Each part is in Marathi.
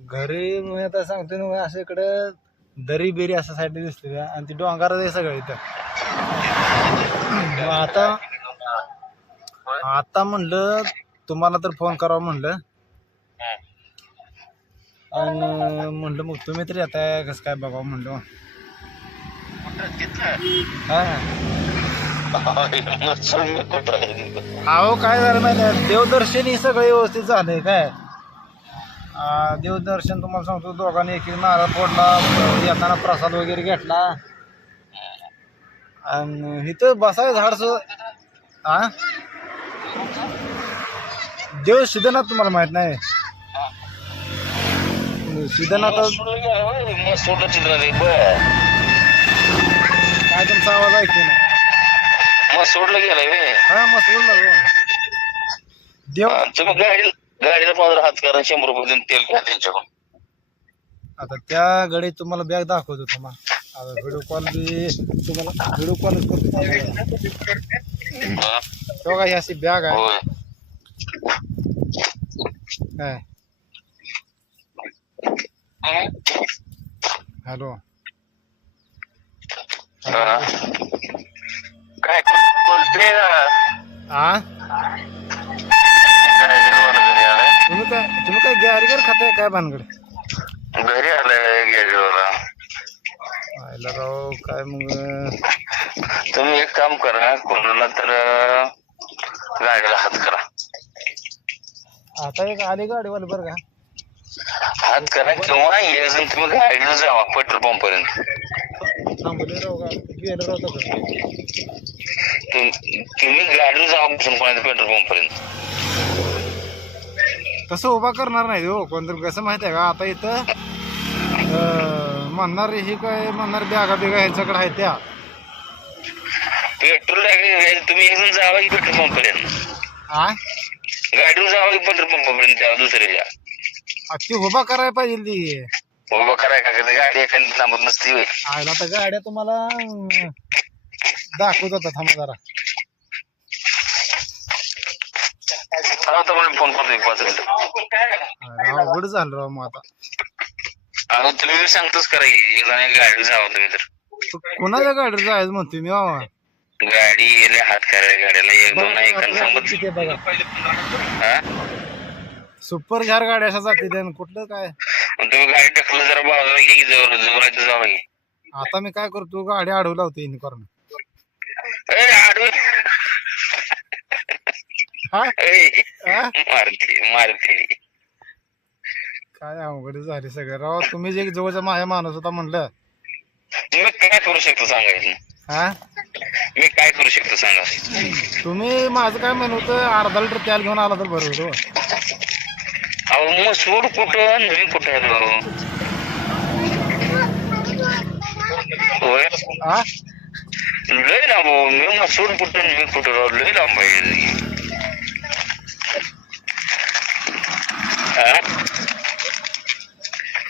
घरी मी आता सांगतो ना, असं इकडं दरी बेरी असं साईड दिसते आणि ती डोंगर आहे सगळं इथं. मग आता म्हणलं तुम्हाला तर फोन करावं म्हणलं, आणि म्हणलं मग तुम्ही तरी आता कसं काय बघावं म्हणलं. हा अहो काय झालं माहिती आहे, देवदर्शन ही सगळं व्यवस्थित झालंय काय. देवदर्शन तुम्हाला सांगतो, दोघांनी एक नारळ फोडला, येताना प्रसाद वगैरे घेतला, आणि इथं बसाय झाड हा देव सिद्धनाथ तुम्हाला माहित नाही. सिद्धनाथ काय तुमचा आवाज ऐकू ना. मग सोडलं गेलाय. हा मग सोडलं देव. तुम्ही गाडीला 15 हात करा, 100 रुपये देऊन तेल घ्या त्यांच्याकडून. आता त्या गाडीत तुम्हाला बॅग दाखवतो तुम्हाला. आता व्हिडिओ कॉल बी तुम्हाला व्हिडिओ कॉलच करतो. बघा ही अशी बॅग आहे काय. हॅलो काय बोलते हा तुम्ही काय गॅरेगर खाताय काय भानगड. घरी आलाय गेला. आयला राव काय मग. तुम्ही एक काम करा, कोणाला तर गाडीला हात करा. आता एक आली गाडीवाले बरं का. हात करा किंवा येऊन तुम्ही गाडीला जावा पेट्रोल पंप पर्यंत. थांबले राव का गेलं राव तसं. तुम्ही गाडीला जावा बसून कोणाच्या पेट्रोल पंप पर्यंत. तसं उभा करणार नाही हो कोणतरी. कसं माहिती आहे का, आता इथं म्हणणार ही काय म्हणणार बॅगा बिगा ह्यांच्याकडे आहेत त्या. पेट्रोल तुम्ही येऊन जावा की पेट्रोल पंप पर्यंत. हा गाडीवर जावा की पेट्रोल पंप पर्यंत द्यावा दुसऱ्याच्या. ती उभा करायला पाहिजे ती. उभं कराय का गाडी एखादी थांबत नसती. आयला तर गाड्या तुम्हाला दाखवत होता. थांबा जरा फोन करतो 5 मिनिटं. अवघड झालं राव मग आता. अहो तुम्ही सांगतोच करा की गाडीवर जावा तुम्ही. तर कोणाच्या गाडीवर जायचं म्हणतोय मी बाबा. गाडी हात करायला गाडीला 1-2 सांगत बघा सुपर झार गाडी अशा जाते त्यानं कुठलं काय. तुम्ही गाडी टाकलं जरा बाजूला की जोरायचं जावा की. आता मी काय करतो, गाडी अडवला होती करून. मारते काय अवघड झाली सगळं राव. तुम्ही जे जवळचा माझ्या माणूस होता म्हणलं. मी काय करू शकतो सांगायचं. हा मी काय करू शकतो सांगा. तुम्ही माझं काय म्हणत अर्धा लिटर तेल घेऊन आला तर बरं होतो. अहो मग सोड कुठं मी कुठं लय लांब. मी मग सोड कुठं मी कुठं राहू. लय लांब आहे.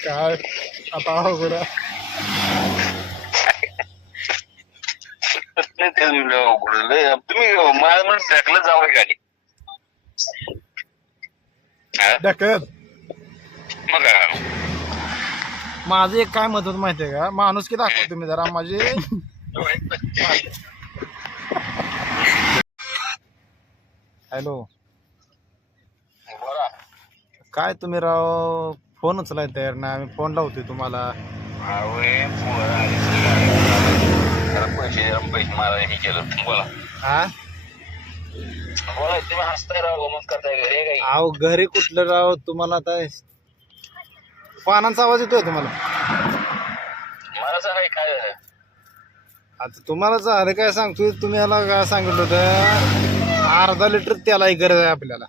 काय आता अवघड तुम्ही मला टाकलं जावं गाडी ढकल. मग माझं एक काय मत होत माहितीये का, माणूस की दाखवा तुम्ही जरा माझे. हॅलो काय तुम्ही राव फोन उचलाय तयार ना. आम्ही फोन लावतोय तुम्हाला. पैसे मला हे केलं. बोला हा बोला तुम्ही हसताय राव. मग करताय घरी काही. अहो घरी कुठलं राव तुम्हाला. आता पानांचा आवाज येतोय तुम्हाला. मला सांगाय काय झालं. आता तुम्हाला झालं काय सांगतोय. तुम्ही याला काय सांगितलं होतं, अर्धा लिटर त्याला गरज आहे आपल्याला.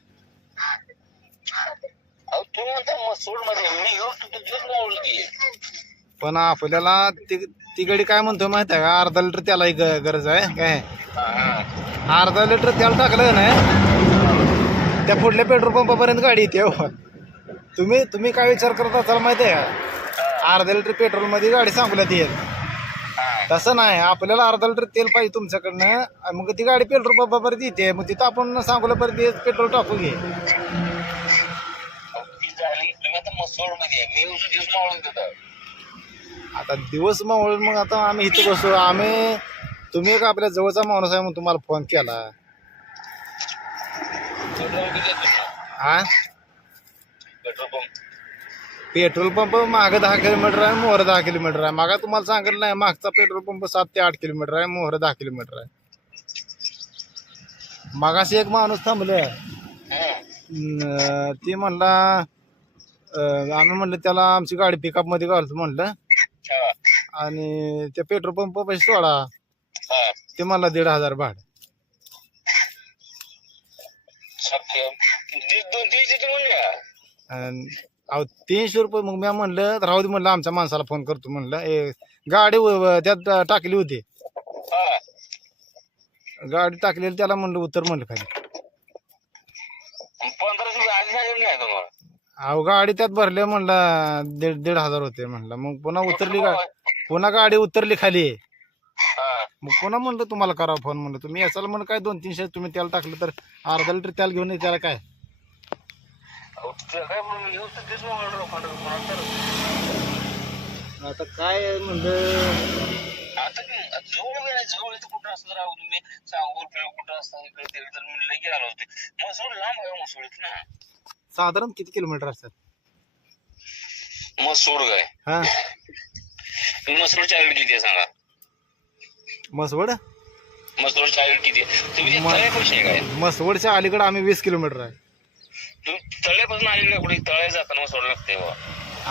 अहो तुम्ही म्हणता मसूड मध्ये मी घेऊ तुझं मोडलं की. पण आपल्याला ती गडी काय म्हणतोय माहिती आहे का, अर्धा लिटर त्याला गरज आहे काय. अर्धा लिटर तेल टाकलं नाही त्या पुढल्या पेट्रोल पंपापर्यंत गाडी येते. तुम्ही काय विचार करत असाल माहिती आहे का, अर्धा लिटर पेट्रोल मध्ये गाडी सांगण्यात येईल. तसं नाही, आपल्याला अर्धा लिटर तेल पाहिजे तुमच्याकडनं. मग ती गाडी पेट्रोल पंपापर्यंत येते. मग तिथं आपण सांगोल्यापर्यंत पेट्रोल टाकू घे. तुम्ही आता मसूड मध्ये मी दिवस मावळून देतो. आता दिवस मावळून मग आता आम्ही इथे बसू. आम्ही तुम्ही एक आपल्या जवळचा माणूस आहे म्हणून तुम्हाला फोन केला. हा पेट्रोल पंप पेट्रोल पंप मागं 10 किलोमीटर आहे, मोहर 10 किलोमीटर आहे. मागा तुम्हाला सांगितलं नाही, मागचा पेट्रोल पंप 7 ते 8 किलोमीटर आहे, मोहर 10 किलोमीटर आहे. मागाशी एक माणूस थांबले, ती म्हणला आम्ही म्हणलं त्याला आमची गाडी पिकअप मध्ये घालतो म्हणलं, आणि त्या पेट्रोल पंप पैसे सोडा. ते मला 1,500 भाडं. अहो 300 रुपये. मग मी म्हणलं राहू दे म्हणलं, आमच्या माणसाला फोन करतो म्हणलं. गाडी त्यात टाकली होती, गाडी टाकलेली, त्याला म्हणलं उतर म्हणलं खाली. 1500 अहो गाडी त्यात भरले म्हणलं 1,500 होते म्हणलं. मग पुन्हा उतरली पुन्हा गाडी उतरली खाली. मग पुन्हा म्हणलं तुम्हाला करावं फोन म्हणलं. तुम्ही याचाल म्हणलं काय 200-300 तुम्ही त्याला टाकलं तर अर्धा लिटर त्याला घेऊन त्याला काय. आता काय म्हणलं, जवळ कुठं असलं राहू तुम्ही सांगूर कुठं असतं इकडे तिकडे तर मी लगे आलो होते. मसूड लांब आहे मसूडीत ना. साधारण किती किलोमीटर असतात मसूड काय? हा मसूडच्या आयडी किती आहे सांगा. मसवड मसूडच्या आयडी किती आहे? तुम्ही तळ्यापाशी आहे काय? मसवडच्या अलीकडे आम्ही 20 किलोमीटर आहे. तुम्ही तळ्यापासून आलेले कुठे? तळ्या जाताना मसूड लागते बा.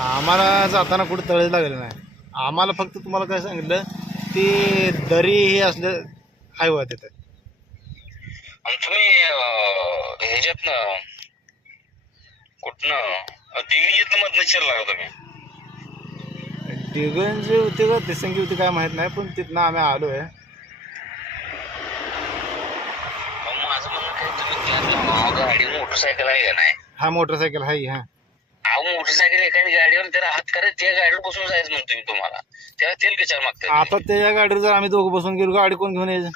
आम्हाला जाताना कुठे तळे लागले नाही. आम्हाला फक्त तुम्हाला काय सांगितलं, ती दरी हे असलं हायवा तिथे. आणि तुम्ही ह्याच्यातनं कुठनं दिघीतनं मधनं शिरला का तुम्ही? डिगन जे होते का ते संगी होते काय माहित नाही, पण तिथनं आम्ही आलोय. माझं म्हणणं काय, तुम्ही गाडी मोटरसायकल आहे का नाही? हा मोटरसायकल आहे. हा अहो मोटरसायकल एका गाडीवर त्याला हात करत त्या गाडीवर बसून जायचं म्हणतो मी तुम्हाला. त्याला तेल कशाला मागतात? आता त्या गाडीवर जर आम्ही दोघं बसून गेलो, गाडी कोण घेऊन यायचं?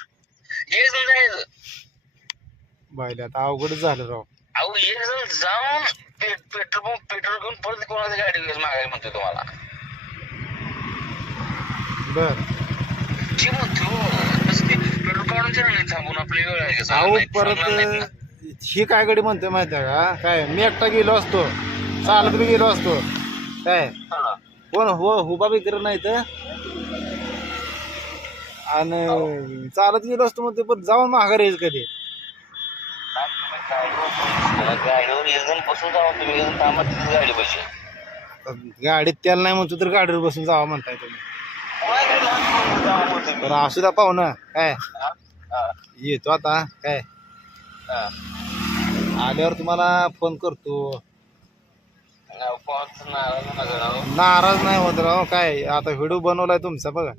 एक जण जायचं. बायले आता अवघडच झालं राव. अहो एक जण जाऊन पेट्रोल घेऊन परत कोणाची गाडी मागायला म्हणतोय तुम्हाला. बर जी म्हणतो पेट्रोल काढून नाही थांबून आपली वेळ आहे का? अहो परत ही काय गाडी म्हणते माहिती आहे का? काय मी एकटा गेलो असतो, चालत बी गेलो असतो काय, कोण हुबा बी करत नाही तर, आणि चालत गेलो असतो मग ते पण जाऊन माघार येईल कधी. गाडीवर एक जण बसून जावा तुम्ही, एक जण थांबा तिथे गाडी बशी. गाडीत तेल नाही म्हणतो तर गाडीवर बसून जावा म्हणताय तुम्ही. तर असू द्या पाहुणं काय, येतो आता काय, आल्यावर तुम्हाला फोन करतो. नाराज नाही होत राव. काय आता व्हिडिओ बनवलाय तुमचा बघा,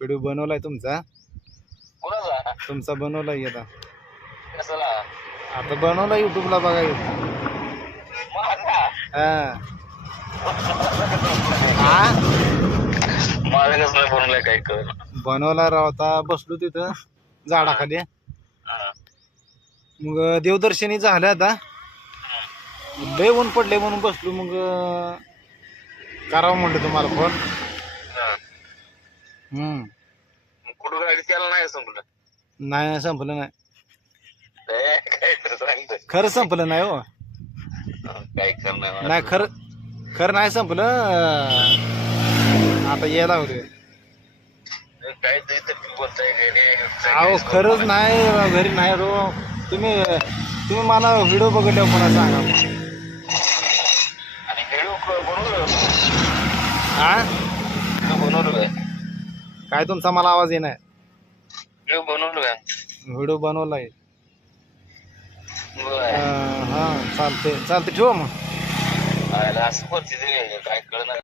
व्हिडिओ बनवलाय तुमचा बनवलाय. आता बनवला युट्यूबला बघा. बनवला राव. आता बसलो तिथं झाडाखाली, मग देवदर्शनी झालं. आता लय ऊन पडले म्हणून बसलो, मग करावं म्हणलं तुम्हाला फोन. कुठं गाडी त्याला नाही संपलं? नाही संपलं नाही, खरं संपलं नाही हो. काय करणार नाही खरं नाही संपलं. आता यायला होते. काय बोलताय? अहो खरंच नाही, घरी नाही रो. तुम्ही मला व्हिडिओ बघितल्यावर पुन्हा सांगा. आणि व्हिडिओ बनवलं हा बनवलं काय? काय तुमचा मला आवाज येणार. व्हिडिओ बनवलं काय? व्हिडिओ बनवलाय. बरं हा चालते ठेवा मग. असं परिस्थिती काय कळणार.